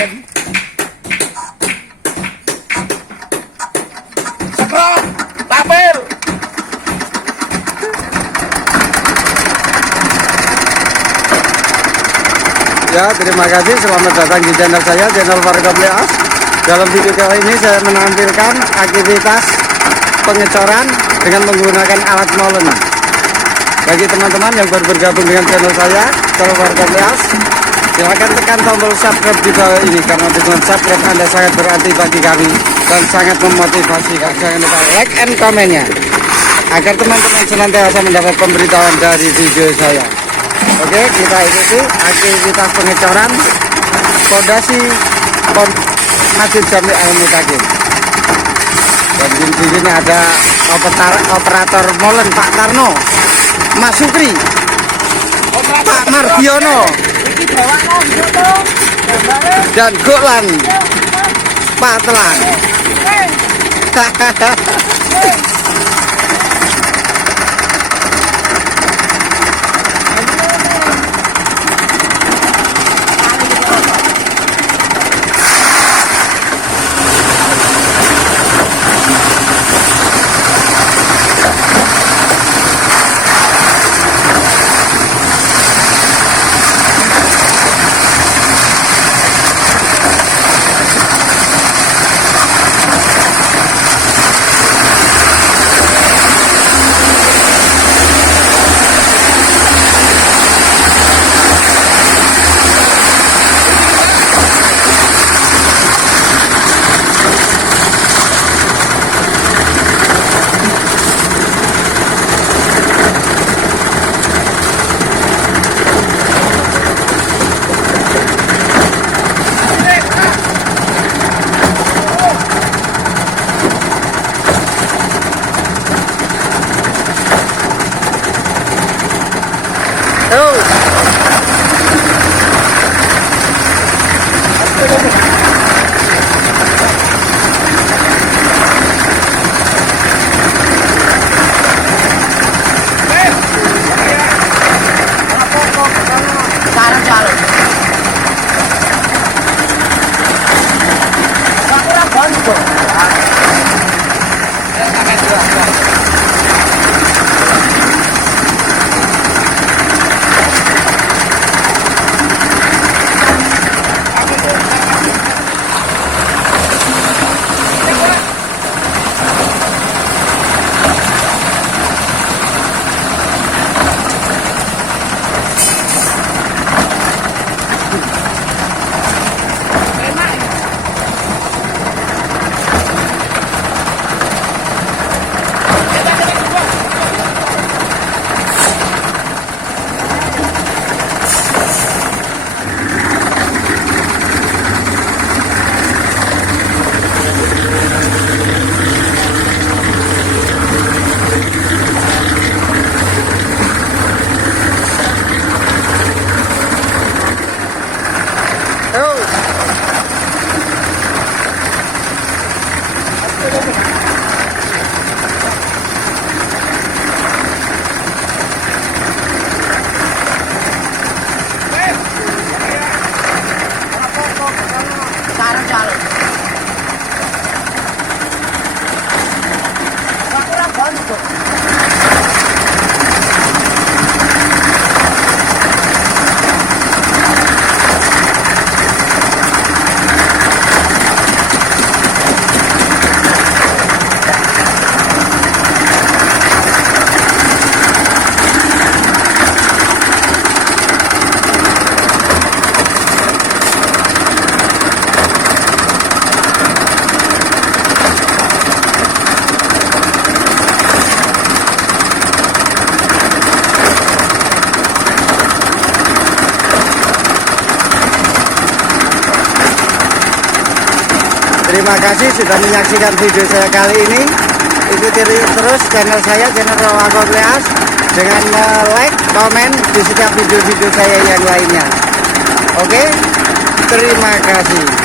keren. Semprot, tampil. Ya, terima kasih. Selamat datang di channel saya, channel Warga Pleas. Dalam video kali ini saya menampilkan aktivitas pengecoran dengan menggunakan alat molen. Bagi teman-teman yang baru bergabung dengan channel saya, channel Warga Pleas, silahkan tekan tombol subscribe di bawah ini, karena dengan subscribe Anda sangat berarti bagi kami dan sangat memotivasi. Jangan lupa like and komennya agar teman-teman senantiasa mendapat pemberitahuan dari video saya. Oke, kita ikuti aktivitas pengecoran fondasi Masjid Jami Al-Mutakin. Dan di sini ada operator molen Pak Tarno, Mas Sukri, Pak Marbiono, dan Goklan Pak Telan. Terima kasih sudah menyaksikan video saya kali ini. Ikuti terus channel saya, channel Warga Pleas, dengan like, komen di setiap video-video saya yang lainnya. Oke, terima kasih.